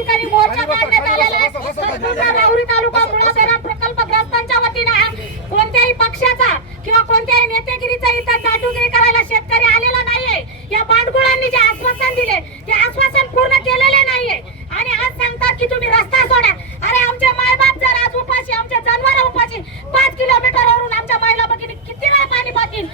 ठिकाणी मोर्चा काढण्यात आलेला आहे। राहुरी तालुका मुळा धरण प्रकल्पग्रस्तांच्या वतीने कोणत्याही पक्षाचा किंवा कोणत्याही नेतेगिरीचा इथं चाटुगिरी करायला शेतकरी आलेला नाहीये। या बांडगुळांनी जे आश्वासन दिले ते आश्वासन पूर्ण केलेले नाहीये आणि आज सांगतात की तुम्ही रस्ता सोडा। अरे आमचे मायबाप जर आज उपाशी, आमचे जनावर उपाशी, 5 किलोमीटरवरून आमच्या महिला भगिनी किती वेळ पाणी पातील?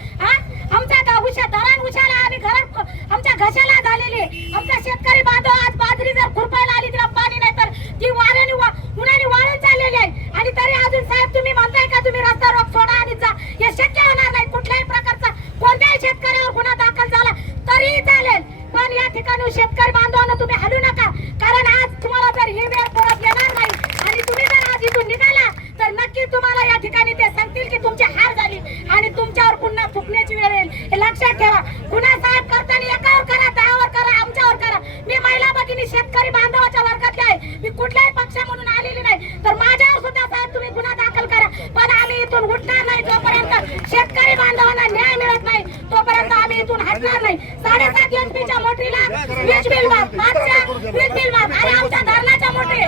आमच्या धरण उशाला आणि घरात आमच्या घशाला झालेली। आमचा शेतकरी बांधव आज बाजरी जर खुरपायला आली तिला पाणी नाही तर ती वाऱ्याने उन्हाने वाळून चाललेली आहे आणि तरी अजून साहेब तुम्ही म्हणताय का तुम्ही रस्ता रोक सोडा आणि जा? हे शक्य होणार नाही। कुठल्याही प्रकारचा कोणत्याही शेतकऱ्यावर गुन्हा दाखल झाला तरीही चालेल, पण या ठिकाणी शेतकरी बांधवांना तुम्ही हलू नका, कारण आज तुम्हाला जर ही वेळ परत येणार नाही आणि तुम्ही जर आज इथून निघाला तर नक्की तुम्हाला या ठिकाणी ते सांगतील की तुमची हार झाली आणि तुमच्यावर पुन्हा फुकण्याची वेळ येईल। हे लक्षात ठेवा। गुन्हा साहेब करताना एकावर करा, 10वर करा, आमच्यावर करा। मी महिला भगिनी शेतकरी बांधवाच्या वर्गातली आहे, मी कुठल्याही पक्ष म्हणून आलेली नाही, तर माझ्यावर सुद्धा साहेब तुम्ही गुन्हा दाखल करा, पण आम्ही इथून उठणार नाही जोपर्यंत शेतकरी बांधवांना न्याय मिळत नाही तोपर्यंत आम्ही इथून हटणार नाही। 7.5 एचपीच्या मोटरीला वीज बिल माफ, 5च्या वीज बिल माफ आणि आमच्या धरणाच्या मोटरी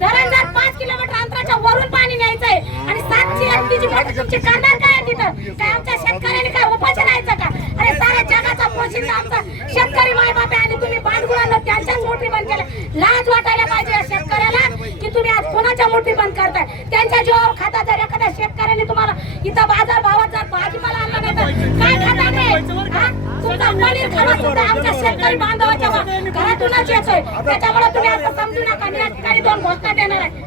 धरण जर 5 किलोमीटर अंतराच्या वरून पाणी न्यायचं आहे आणि 7ची एचपीची मोटर तुमची करणार काय तिथं? काय आमच्या शेतकऱ्यांनी काय उपाशी राहायचं का? अरे साऱ्या जगाचा पोशिंदा आमचा शेतकरी मायबाप आहे आणि तुम्ही बांधगुळांना त्यांच्याच मोटरी बंद केल्या। लाज वाटायला पाहिजे या शेतकऱ्याला की तुम्ही आज कोणाच्या मोटरी बंद करताय? त्यांच्या जीवावर खाता। जर एखाद्या शेतकऱ्याने तुम्हाला इथं बाजार भावात जर भाजीपाला आणला नाही तर काय खाता नाही? तुमचा पनीर खावा सुद्धा आमच्या शेतकरी बांधवाच्या घरातूनच येतोय, त्याच्यामुळे तुम्ही असं समजू नका। मी या ठिकाणी 2 घोषणा देणार आहे।